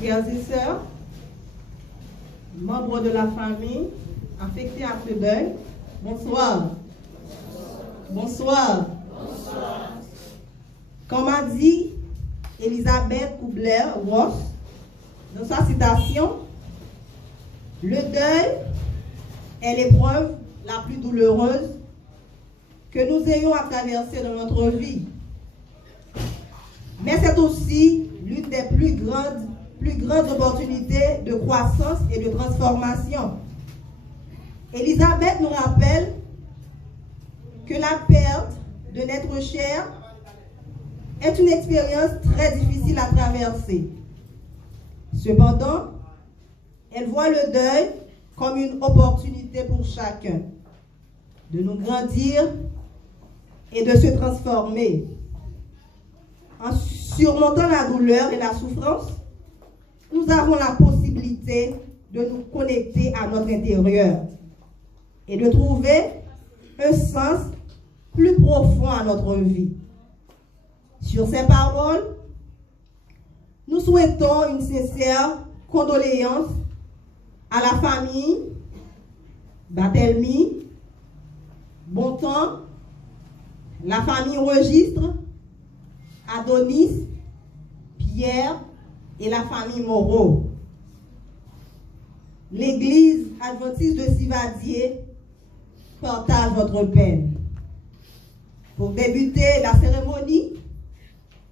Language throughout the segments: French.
Frères et sœurs, membres de la famille affectés à ce deuil, bonsoir. Bonsoir. Bonsoir. Comme a dit Elisabeth Kubler-Ross dans sa citation, le deuil est l'épreuve la plus douloureuse que nous ayons à traverser dans notre vie. Mais c'est aussi l'une des plus grandes opportunités de croissance et de transformation. Elisabeth nous rappelle que la perte d'un être cher est une expérience très difficile à traverser. Cependant, elle voit le deuil comme une opportunité pour chacun de nous grandir et de se transformer. En surmontant la douleur et la souffrance, nous avons la possibilité de nous connecter à notre intérieur et de trouver un sens plus profond à notre vie. Sur ces paroles, nous souhaitons une sincère condoléance à la famille Batelmi, Bontemps, la famille Registre, Adonis, Pierre et la famille Moreau. L'Église adventiste de Sivadié partage votre peine. Pour débuter la cérémonie,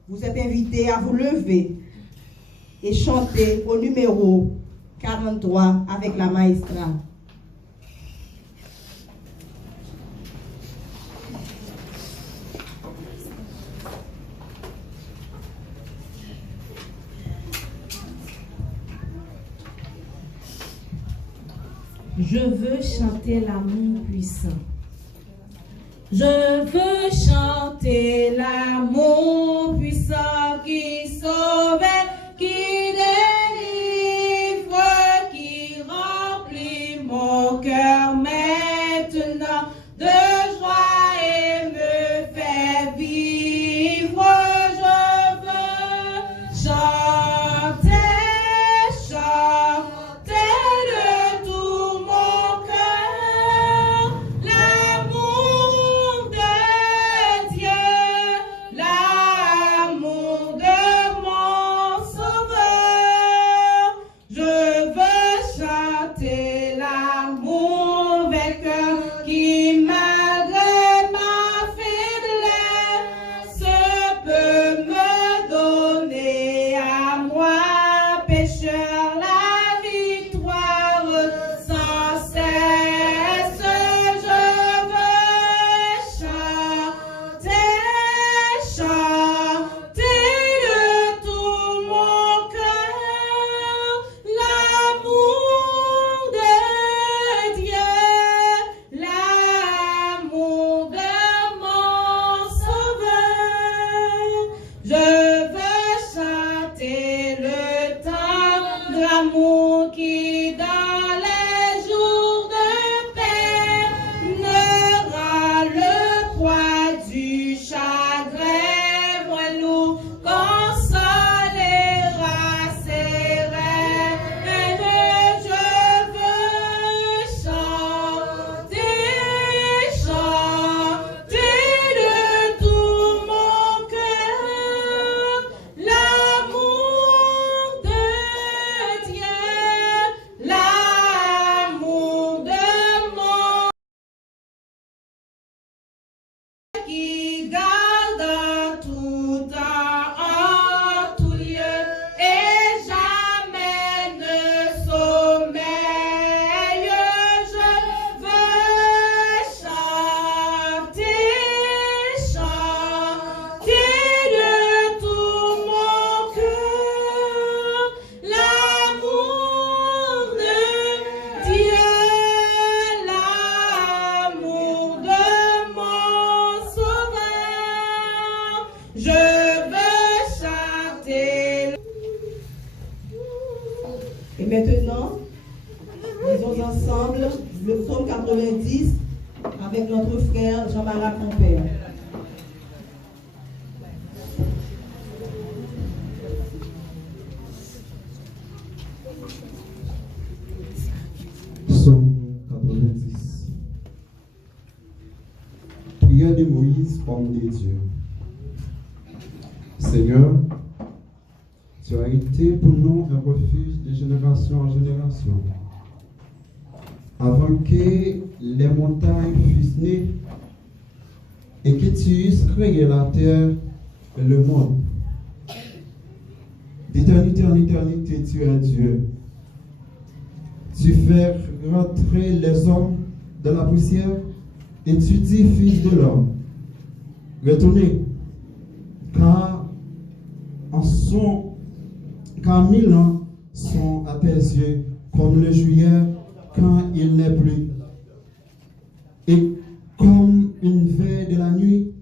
vous êtes invités à vous lever et chanter au numéro 43 avec la maestra. Je veux chanter l'amour puissant. Je veux chanter l'amour puissant qui sauve, qui délivre, qui remplit mon cœur maintenant de joie et me fait vivre. Je veux chanter, chanter de tout mon cœur l'amour de Dieu, l'amour Je veux chanter. Et maintenant, disons ensemble le psaume 90 avec notre frère Jean-Marie Compère. Psaume 90. Prière de Moïse, homme de Dieu. Seigneur, tu as été pour nous un refuge de génération en génération. Avant que les montagnes fussent nées et que tu eusses créé la terre et le monde. D'éternité en éternité, tu es Dieu. Tu fais rentrer les hommes dans la poussière et tu dis, fils de l'homme, retournez, car 1000 ans sont à tes yeux comme le juillet quand il n'est plus, et comme une veille de la nuit,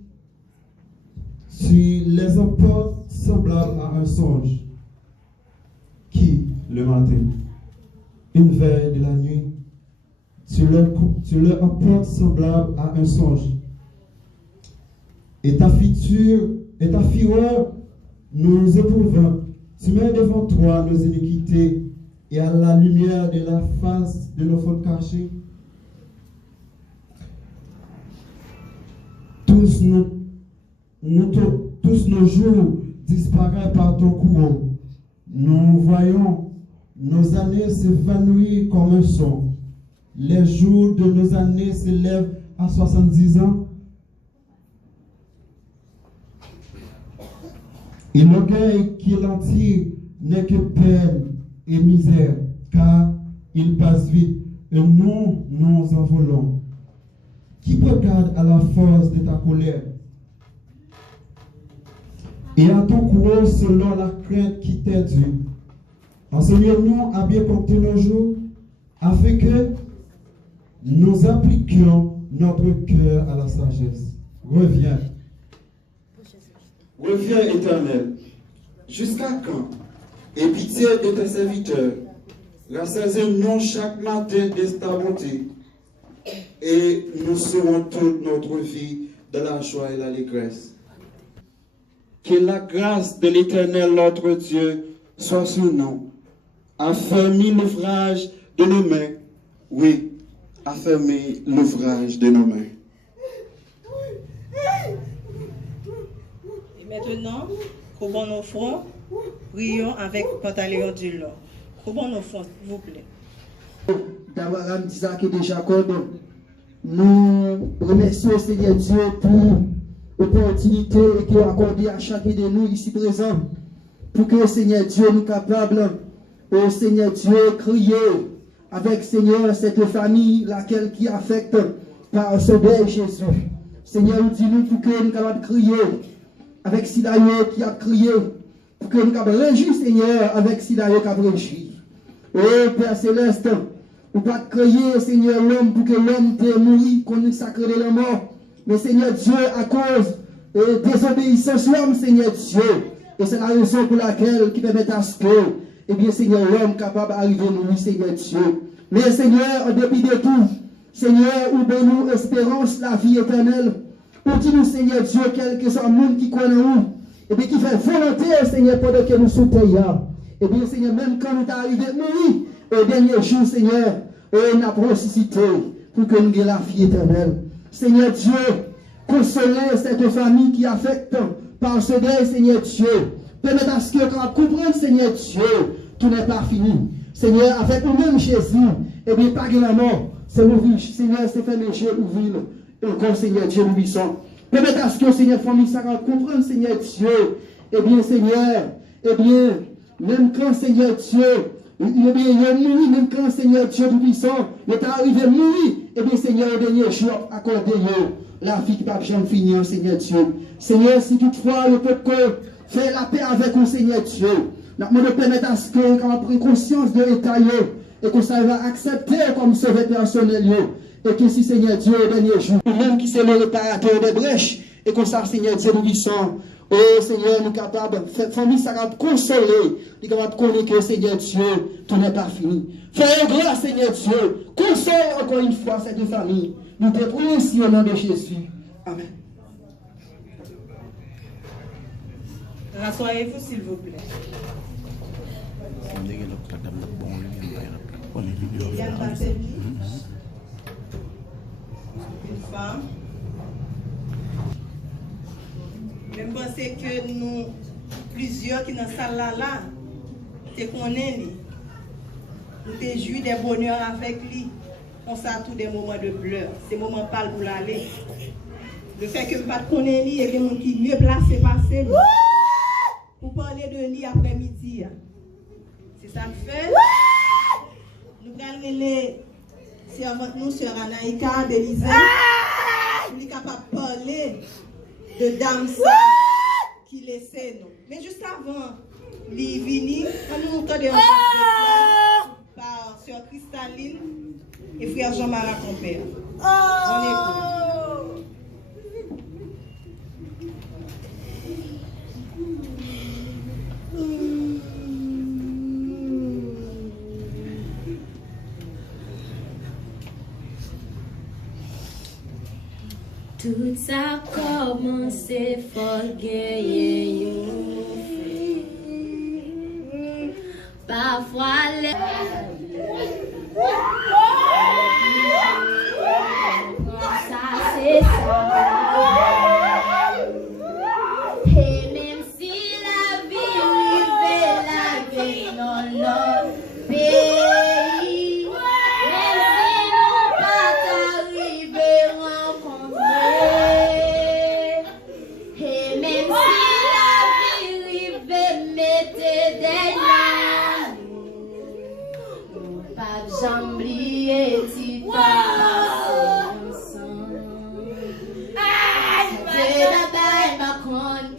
tu les emportes semblables à un songe. Qui, le matin, une veille de la nuit, tu leur emportes semblable à un songe. Et ta fureur nous éprouvant, tu mets devant toi nos iniquités et à la lumière de la face de nos fautes cachées. Tous nos jours disparaissent par ton courroux. Nous voyons nos années s'évanouir comme un son. Les jours de nos années s'élèvent à 70 ans. Et l'orgueil qu'il en tire n'est que peine et misère, car il passe vite et nous nous envolons. Qui peut garder à la force de ta colère et à ton courroux selon la crainte qui t'est due? Enseigne-nous à bien compter nos jours, afin que nous appliquions notre cœur à la sagesse. Reviens, Éternel. Jusqu'à quand? Et pitié de tes serviteurs. Rassasie-nous chaque matin de ta bonté, et nous serons toute notre vie de la joie et la allégresse. Que la grâce de l'Éternel, notre Dieu, soit sur nous. Affermis l'ouvrage de nos mains. Oui, affermis l'ouvrage de nos mains. Et maintenant, courbons nos fronts, prions avec Pantaleon du Lord. Courbons nos fronts, s'il vous plaît. D'Abraham, d'Isaac et de Jacob, nous remercions Seigneur Dieu pour l'opportunité que vous accordez à chacun de nous ici présents, pour que Seigneur Dieu nous capable, au Seigneur Dieu, crier avec Seigneur cette famille, laquelle qui affecte par ce deuil Jésus. Seigneur, dis-nous pour que nous capables de crier avec Sidaïo qui a crié, pour que nous capables de réjouir Seigneur avec Sidaïo qui a réjoui. Oh Père Céleste, ou pas crier Seigneur l'homme pour que l'homme te mourir, qu'on nous sacre de la mort. Mais Seigneur Dieu, à cause de désobéissance l'homme, Seigneur Dieu, et c'est la raison pour laquelle qui permet à ce que, eh bien Seigneur, l'homme capable d'arriver à nous, Seigneur Dieu. Mais Seigneur, en dépit de tout, Seigneur, ouvre-nous espérance, la vie éternelle. Continue, Seigneur Dieu, quel que soit le monde qui connaît nous, et bien qui fait volonté, Seigneur, pendant que nous sommes payants. Et bien, Seigneur, même quand nous sommes arrivés à mourir, au dernier jour, Seigneur, on a ressuscité pour que nous ayons la vie éternelle. Seigneur Dieu, consolez cette famille qui affecte par ce deuil, Seigneur Dieu. Permettez à ce que nous comprenions, Seigneur Dieu, tout n'est pas fini. Seigneur, avec nous-mêmes, Jésus, et bien, pas que la mort, c'est l'ouvrir. Seigneur, c'est fait les jeux ouvrir. Et encore, Seigneur Dieu, nous vissons. Permettez à ce que, Seigneur, famille, ça comprenne, Seigneur Dieu. Eh bien, Seigneur, eh bien, même quand, Seigneur Dieu, eh bien, il est mort, même quand, Seigneur Dieu, nous vissons, il est arrivé à mourir. Eh bien, Seigneur, au dernier jour, accordez-nous la vie qui ne peut jamais finir, Seigneur Dieu. Seigneur, si toutefois, le peuple fait la paix avec nous, Seigneur Dieu, nous demandons de permettre à ce qu'on prenne conscience de l'état et qu'on va accepter comme sauveur personnel. Et que si, Seigneur Dieu, au dernier jour, même qui c'est le réparateur des brèches, et qu'on sache, Seigneur Dieu, nous vissons Oh Seigneur, nous sommes capables, famille, ça va consoler, nous sommes capables de connaître que Seigneur Dieu, tout n'est pas fini. Fais grâce, Seigneur Dieu, console encore une fois cette famille. Nous te prions ici au nom de Jésus. Amen. Rassoyez-vous s'il vous plaît. Liliane Barthélémy, une femme. Je pense que nous, plusieurs qui dans cette salle là, c'est qu'on est. Nous te jouis des bonheurs avec lui. On sait tous des moments de pleurs. Ces moments parlent pour l'aller. Le fait que je ne pas connaître lui, il y a des gens qui mieux placés passer pour parler de lui après-midi. C'est ça que fait. Nous allons les servantes, nous, sœur Anaïka, d'Élysée, nous sommes capables de parler de Dame qui laissait nous. Mais juste avant, les vini, on nous entend des par sœur Cristaline et frère Jean-Marie Compère. On écoute. Tout ça commencé for gagner. Parfois les ça c'est ça. Et même si la vie vivait la vie dans notre pays, même si nous pas arriver rencontrer, et même si la vie vivait mettre des noms, nous pas j'oublier si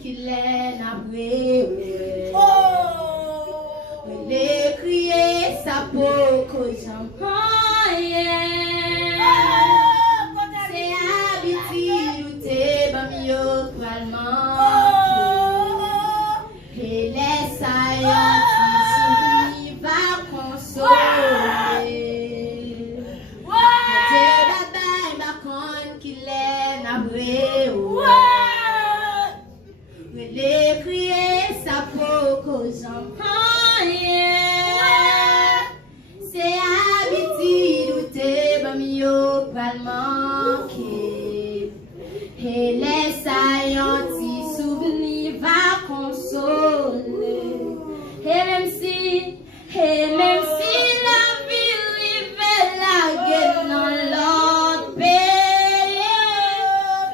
qu'il est navré. Les crier sa peau que j'en c'est habitude ou t'es pas mieux et laisse ailleurs qui va consoler. C'est baba ma qu'il est navré. Les crier sa peau que j'en c'est habitude ou t'es pas mieux pas manquer et laisse un petit souvenir va consoler et même si la vie rivait la gueule dans l'autre pays,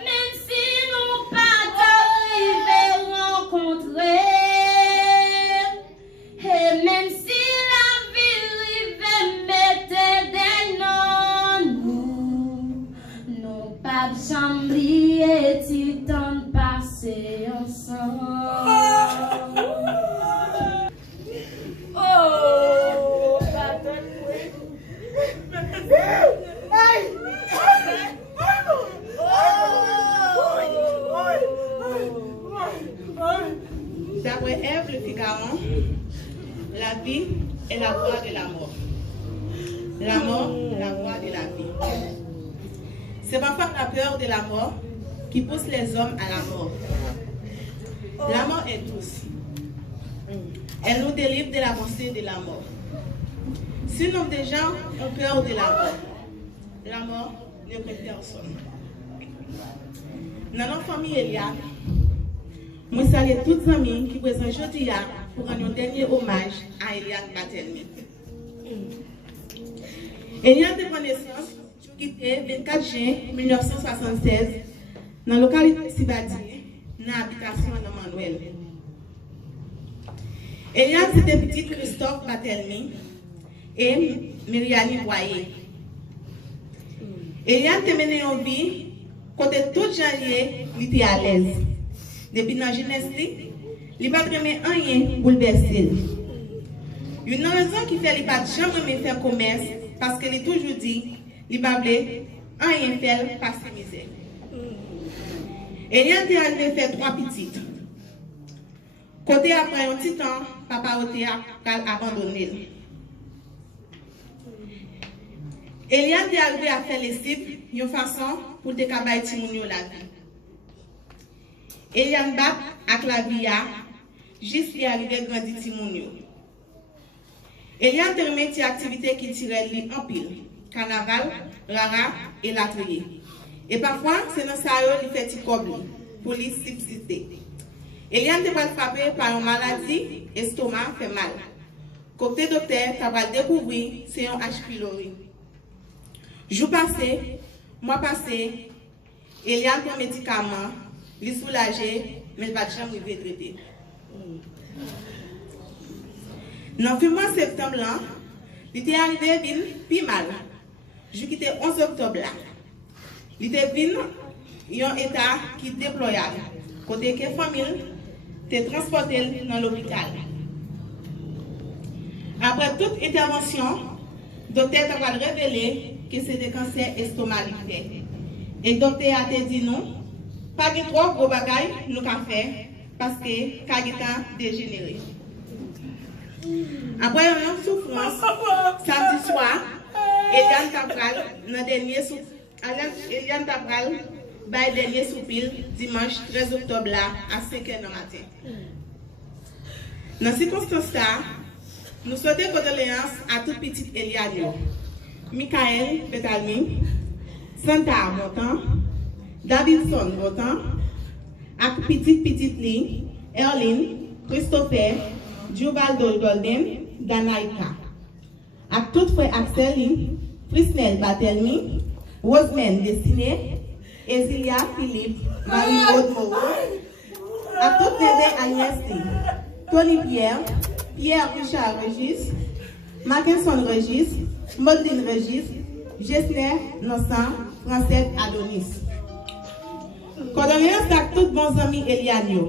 même si nous pas arriver rencontrer, et même si la vie rivait mettre des noms, nous pas j'oublier du temps passé ensemble. Oh, d'après Ève le Figaron, la vie est la voie de la mort. La mort, la voie de la vie. C'est parfois la peur de la mort qui pousse les hommes à la mort. La mort est douce. Elle nous délivre de la pensée de la mort. Si nombre de gens ont peur de la mort ne peut personne. Dans notre famille Eliane, moi salue tous les amis qui présent aujourd'hui pour rendre un dernier hommage à Eliane Barthélémy. Eliane de naissance quitté 24 juin 1976 dans la localité de Sibadi, dans l'habitation de Manuel. Eliane c'était petite Christophe Barthélémy et Myriani Boyer. Eliane a mené une vie côté tout janvier, il était à l'aise. Depuis la jeunesse, il n'a pas jamais rien bouleversé. Une raison qui fait qu'il n'a pas jamais faire commerce, parce qu'il a toujours dit qu'il n'a pas rien faire passer misère. Eliane est arrivé faire 3 petites. Côté après un petit temps, papa Oté a abandonné. Eliane est arrivé à faire les cibles, une façon pour te cabaye Timounio la vie. Eliane bat avec la vie, juste y arrivé grandi Timounio. Eliane termine une activité qui tirait lui en pile, carnaval, rara et latrier. Et parfois, c'est dans ça qu'il fait petit cob pour lui subsister. Eliane te va frapper par une maladie, estomac fait mal. Côté docteur, tu vas découvrir c'est un H. pylori. Jour passé, mois passé, Eliane prend médicament, lui soulager, mais elle va jamais arriver traiter. Dans le mois de septembre, il était arrivé vin plus mal. Je quittais 11 octobre là. Il était vin un état qui est déployable. Côté que la famille était transportée dans l'hôpital. Après toute intervention, le docteur a révélé que c'était cancer estomac. Et le docteur a dit non, pas de trop gros bagailles nous avons fait parce que le cas est dégénéré. Après une longue souffrance, samedi soir, Eliane Tabral, dans Eliane Tabral, le dernier soupir, dimanche 13 octobre à 5h du matin. Dans ces circonstances-là, nous souhaitons condoléances à toute petite Eliane, Michael Betalmi, Santa Montan, Davidson Montan, à petite Lee, Erline, Christopher, Giubaldo Golden, Danaïka. À tout frère Axel, Frisnel Batelmi, Rosemary Destiné, Ezilia Philippe, Marie-Maud Moreau. À tout bébé Agnès Tony Pierre, Pierre Richard Régis, Mackinson Régis, Maudine Régis, Gessner Nossan, Francette Adonis. Condoléances à tous bons amis Eliane.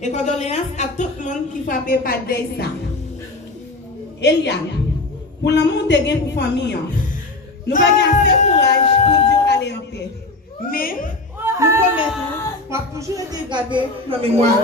Et condoléances à tout le monde qui frappé par des ça. Eliane, pour l'amour de gain pour famille, nous n'avons pas assez courage pour dire aller en paix. Mais nous promettons, on va toujours être gravé dans la mémoire.